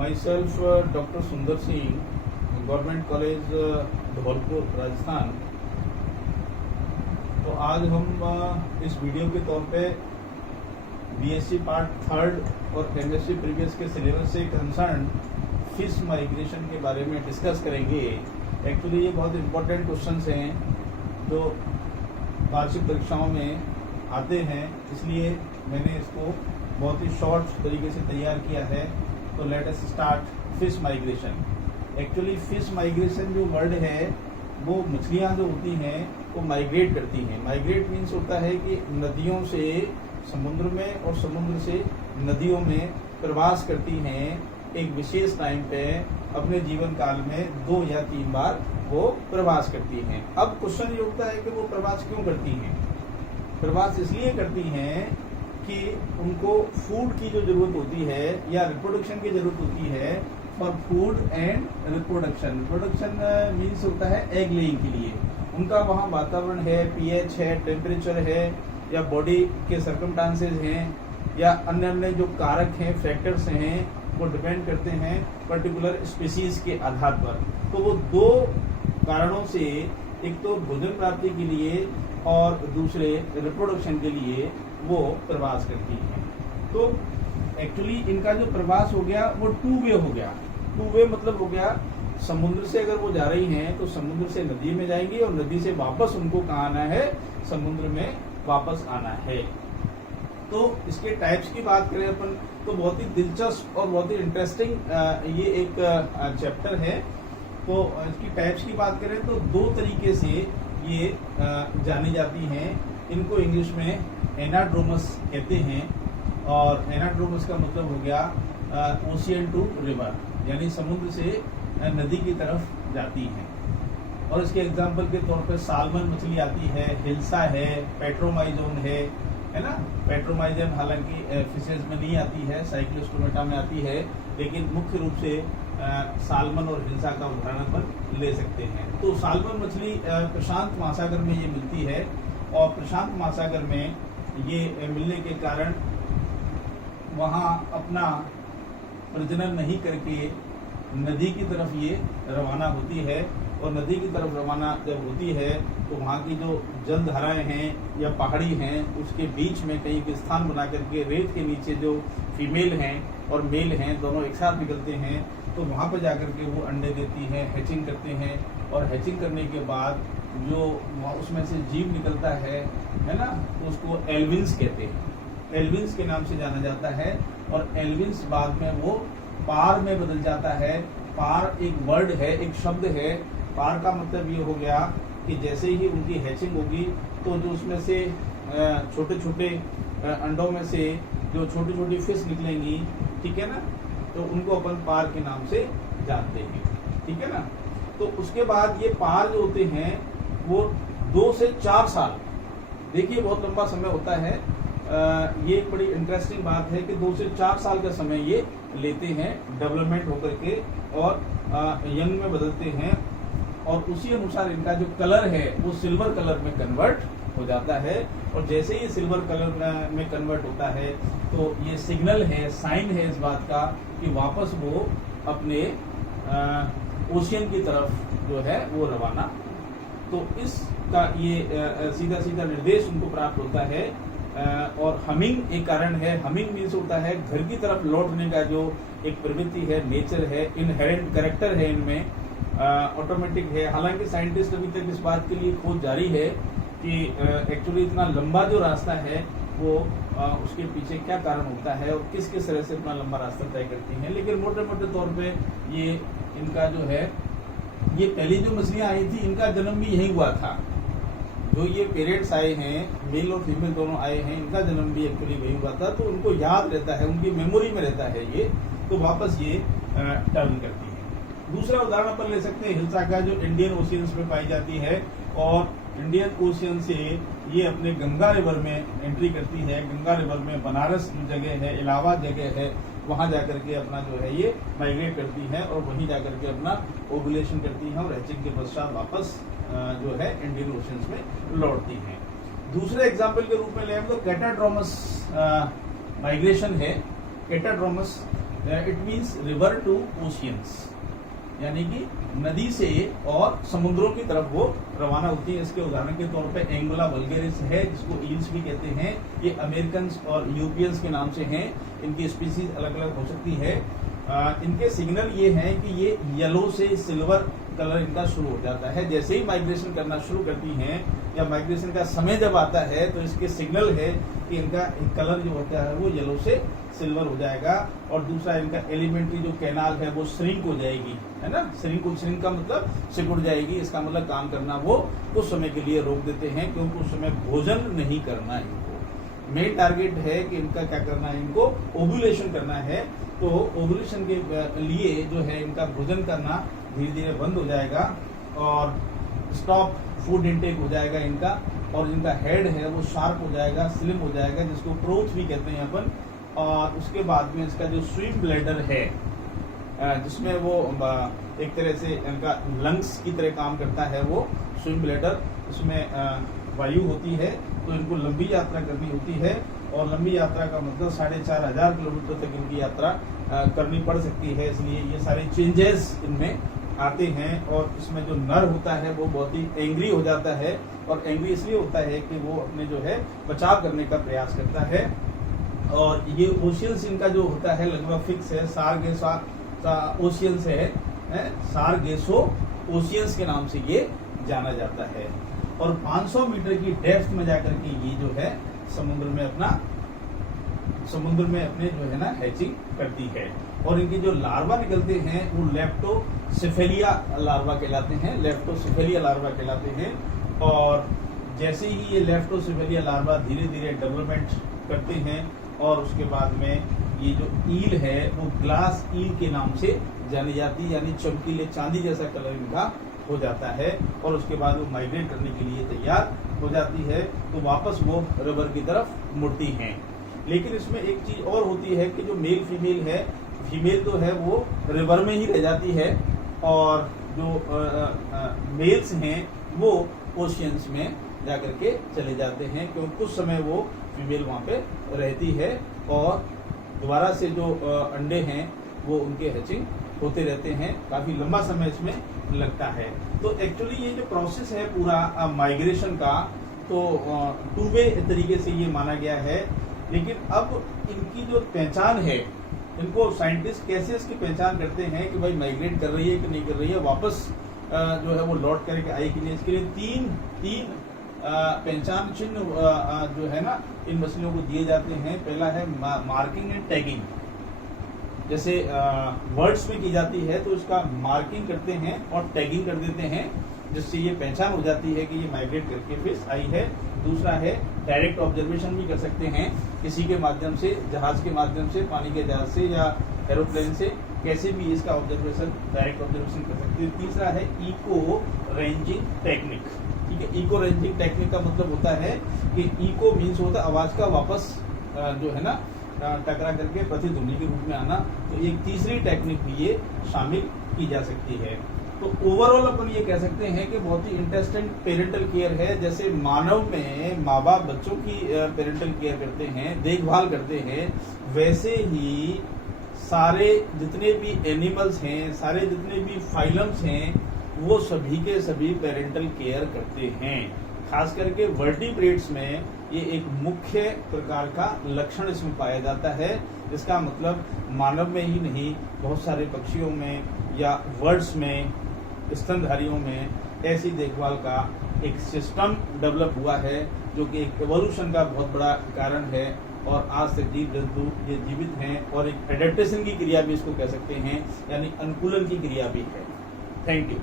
myself doctor सुंदर Singh, government college Dholpur Rajasthan. तो आज हम इस वीडियो के तौर पे बीएससी पार्ट थर्ड और एमएससी प्रीवियस के सिलेबस से कंसर्न फिश माइग्रेशन के बारे में डिस्कस करेंगे। एक्चुअली ये बहुत इंपॉर्टेंट क्वेश्चंस हैं जो वार्षिक परीक्षाओं में आते हैं, इसलिए मैंने इसको बहुत ही शॉर्ट तरीके से तैयार किया है। तो let us start fish migration. Actually fish migration जो वर्ड है वो मछलियाँ जो होती हैं वो माइग्रेट करती हैं। माइग्रेट मीन्स होता है कि नदियों से समुद्र में और समुद्र से नदियों में प्रवास करती हैं एक विशेष टाइम पे अपने जीवन काल में 2 या 3 बार वो प्रवास करती हैं। अब क्वेश्चन ये उठता है कि वो प्रवास क्यों करती हैं? प्रवास इसलिए करती हैं कि उनको फूड की जो जरूरत होती है या रिप्रोडक्शन की जरूरत होती है for food and reproduction. Reproduction means होता है एग लेइंग के लिए। उनका वहाँ वातावरण है, पीएच है, टेम्परेचर है, या बॉडी के सर्कमस्टांसेस हैं, या अन्य अन्य जो कारक हैं, फैक्टर्स हैं, वो डिपेंड करते हैं पर्टिकुलर स्पीसीज के आधार पर। तो वो 2 कारणों से, एक तो भोजन प्राप्ति के लिए और दूसरे रिप्रोडक्शन के लिए वो प्रवास करती हैं। तो एक्चुअली इनका जो प्रवास हो गया वो 2 वे हो गया। 2 वे मतलब हो गया, समुद्र से अगर वो जा रही हैं तो समुद्र से नदी में जाएंगी और नदी से वापस उनको कहाँ आना है? समुद्र में वापस आना है। तो इसके टाइप्स की बात करें अपन तो बहुत ही दिलचस्प और बहुत ही इंटरेस्टिंग ये एक चैप्टर है। तो इसकी टाइप्स की बात करें तो 2 तरीके से ये जानी जाती हैं। इनको इंग्लिश में एनाड्रोमस कहते हैं, और एनाड्रोमस का मतलब हो गया ओशियन टू रिवर, यानी समुद्र से नदी की तरफ जाती हैं। और इसके एग्जाम्पल के तौर पर साल्मन मछली आती है, हिल्सा है, पेट्रोमाइजोन है ना। पेट्रोमाइजन हालांकि फिशेज में नहीं आती है, साइक्लोस्टोमेटा में आती है, लेकिन मुख्य रूप से साल्मन और हिल्सा का उदाहरण पर ले सकते हैं। तो साल्मन मछली प्रशांत महासागर में ये मिलती है, और प्रशांत महासागर में ये मिलने के कारण वहाँ अपना प्रजनन नहीं करके नदी की तरफ ये रवाना होती है। और नदी की तरफ रवाना जब होती है तो वहाँ की जो जलधाराएं हैं या पहाड़ी हैं उसके बीच में कहीं एक स्थान बना करके रेत के नीचे जो फीमेल हैं और मेल हैं दोनों एक साथ निकलते हैं, तो वहाँ पर जाकर के वो अंडे देती हैं, हैचिंग करते हैं, और हैचिंग करने के बाद जो उसमें से जीव निकलता है ना, तो उसको एल्विन्स कहते हैं। एल्विन्स के नाम से जाना जाता है, और एल्विन्स बाद में वो पार में बदल जाता है। पार एक वर्ड है, एक शब्द है। पार का मतलब ये हो गया कि जैसे ही उनकी हैचिंग होगी तो जो उसमें से छोटे छोटे अंडों में से जो छोटी छोटी फिश निकलेंगी, ठीक है ना, तो उनको अपन पार के नाम से जानते हैं, ठीक है ना। तो उसके बाद ये पार जो होते हैं वो 2 से 4 साल, देखिए बहुत लंबा समय होता है। ये एक बड़ी इंटरेस्टिंग बात है कि 2 से 4 साल का समय ये लेते हैं डेवलपमेंट होकर के, और यंग में बदलते हैं, और उसी अनुसार इनका जो कलर है वो सिल्वर कलर में कन्वर्ट हो जाता है। और जैसे ही सिल्वर कलर में कन्वर्ट होता है तो ये सिग्नल है, साइन है इस बात का कि वापस वो अपने ओशियन की तरफ जो है वो रवाना। तो इसका ये सीधा सीधा निर्देश उनको प्राप्त होता है। और हमिंग एक कारण है। हमिंग मीन्स होता है घर की तरफ लौटने का जो एक प्रवृत्ति है, नेचर है, इनहेरेंट कैरेक्टर है इनमें, ऑटोमेटिक है। हालांकि साइंटिस्ट अभी तक इस बात के लिए खोज जारी है कि एक्चुअली इतना लंबा जो रास्ता है वो उसके पीछे क्या कारण होता है और किस किस तरह से इतना लंबा रास्ता तय करती हैं। लेकिन मोटे मोटे तौर पे ये इनका जो है, ये पहली जो मछलियां आई थी इनका जन्म भी यहीं हुआ था। जो ये पेरेंट्स आए हैं, मेल और फीमेल दोनों आए हैं, इनका जन्म भी एक्चुअली वही हुआ था। तो उनको याद रहता है, उनकी मेमोरी में रहता है ये, तो वापस ये टर्न करती है। दूसरा उदाहरण अपन ले सकते हैं हिल्सा का, जो इंडियन ओशियंस में पाई जाती है, और इंडियन ओशियन से ये अपने गंगा रिवर में एंट्री करती है। गंगा रिवर में बनारस जगह है, इलाहाबाद जगह है, वहां जाकर के अपना जो है ये माइग्रेट करती है, और वहीं जाकर के अपना ओवुलेशन करती है, और हैचिंग के पश्चात वापस जो है इंडियन ओशियंस में लौटती हैं। दूसरे एग्जाम्पल के रूप में ले हम तो कैटाड्रोमस माइग्रेशन है। Catadromous it means river to oceans, यानी कि नदी से और समुद्रों की तरफ वो रवाना होती है। इसके उदाहरण के तौर पे एंगुला वल्गेरिस है, जिसको ईल्स भी कहते हैं। ये अमेरिकन और यूरोपियंस के नाम से हैं। इनकी स्पीसीज अलग अलग हो सकती है। इनके सिग्नल ये हैं कि ये येलो से सिल्वर कलर इनका शुरू हो जाता है। जैसे ही माइग्रेशन करना शुरू करती हैं या माइग्रेशन का समय जब आता है तो इसके सिग्नल है कि इनका कलर जो होता है वो येलो से सिल्वर हो जाएगा। और दूसरा, इनका एलिमेंट्री जो कैनाल है वो श्रिंक हो जाएगी, है ना। श्रिंक का मतलब सिकुड़ जाएगी। इसका मतलब काम करना वो कुछ समय के लिए रोक देते हैं, क्योंकि उस समय भोजन नहीं करना है इनको। मेन टारगेट है कि इनका क्या करना है, इनको ओव्यूलेशन करना है। तो ओव्यूलेशन के लिए जो है इनका भोजन करना धीरे धीरे बंद हो जाएगा और स्टॉप फूड इंटेक हो जाएगा इनका। और इनका हेड है वो शार्प हो जाएगा, स्लिम हो जाएगा, जिसको प्रोच भी कहते हैं अपन। और उसके बाद में इसका जो स्विम ब्लैडर है, जिसमें वो एक तरह से इनका लंग्स की तरह काम करता है, वो स्विम ब्लैडर, उसमें वायु होती है। तो इनको लंबी यात्रा करनी होती है, और लंबी यात्रा का मतलब 4500 किलोमीटर तक इनकी यात्रा करनी पड़ सकती है। इसलिए ये सारे चेंजेस इनमें आते हैं। और इसमें जो नर होता है वो बहुत ही एंग्री हो जाता है, और एंग्री इसलिए होता है कि वो अपने जो है बचाव करने का प्रयास करता है। और ये ओशियंस इनका जो होता है लगभग फिक्स है, ओशियंस है, सारगेसो ओशियंस के नाम से ये जाना जाता है। और 500 मीटर की डेप्थ में जाकर के ये जो है समुद्र में अपने जो है ना हैचिंग करती है। और इनके जो लार्वा निकलते हैं वो लेप्टोसिफेलिया लार्वा कहलाते हैं। और जैसे ही ये लेप्टोसिफेलिया लार्वा धीरे धीरे डेवलपमेंट करते हैं, और उसके बाद में ये जो ईल है वो ग्लास ईल के नाम से जानी जाती है, यानी चमकीले चांदी जैसा कलर इनका हो जाता है। और उसके बाद वो माइग्रेट करने के लिए तैयार हो जाती है, तो वापस वो रिवर की तरफ मुड़ती हैं। लेकिन इसमें एक चीज और होती है कि जो मेल फीमेल है, फीमेल तो है वो रिवर में ही रह जाती है, और जो मेल्स हैं वो ओशियंस में जाकर के चले जाते हैं, क्योंकि कुछ समय वो फीमेल वहाँ पे रहती है, और दोबारा से जो अंडे हैं वो उनके हैचिंग होते रहते हैं। काफी लंबा समय इसमें लगता है। तो एक्चुअली ये जो प्रोसेस है पूरा माइग्रेशन का, तो टू वे तरीके से ये माना गया है। लेकिन अब इनकी जो पहचान है, इनको साइंटिस्ट कैसे इसकी पहचान करते हैं कि भाई माइग्रेट कर रही है कि नहीं कर रही है, वापस जो है वो लौट करके आई कि नहीं, इसके लिए तीन पहचान चिन्ह जो है ना इन मछलियों को दिए जाते हैं। पहला है मार्किंग एंड टैगिंग। जैसे वर्ड्स में की जाती है तो इसका मार्किंग करते हैं और टैगिंग कर देते हैं, जिससे ये पहचान हो जाती है कि ये माइग्रेट करके फिश आई है। दूसरा है डायरेक्ट ऑब्जर्वेशन भी कर सकते हैं, किसी के माध्यम से, जहाज के माध्यम से, पानी के जहाज से या एरोप्लेन से, कैसे भी इसका ऑब्जर्वेशन, डायरेक्ट ऑब्जर्वेशन कर सकते हैं। तीसरा है इको रेंजिंग टेक्निक। ठीक है, इको रेंजिंग टेक्निक का मतलब होता है कि इको मीन्स होता है आवाज का वापस जो है ना टकरा करके प्रतिध्वनि के रूप में आना। तो एक तीसरी टेक्निक भी ये शामिल की जा सकती है। तो ओवरऑल अपन ये कह सकते हैं कि बहुत ही इंटरेस्टिंग पेरेंटल केयर है। जैसे मानव में माँ बाप बच्चों की पेरेंटल केयर करते हैं, देखभाल करते हैं, वैसे ही सारे जितने भी एनिमल्स हैं, सारे जितने भी फाइलम्स हैं, वो सभी के सभी पेरेंटल केयर करते हैं। खास करके वर्टिब्रेट्स में ये एक मुख्य प्रकार का लक्षण इसमें पाया जाता है, जिसका मतलब मानव में ही नहीं, बहुत सारे पक्षियों में या बर्ड्स में, स्तनधारियों में ऐसी देखभाल का एक सिस्टम डेवलप हुआ है, जो कि एक एवोल्यूशन का बहुत बड़ा कारण है। और आज तक जीव जंतु ये जीवित हैं, और एक एडेप्टेशन की क्रिया भी इसको कह सकते हैं, यानी अनुकूलन की क्रिया भी है। Thank you.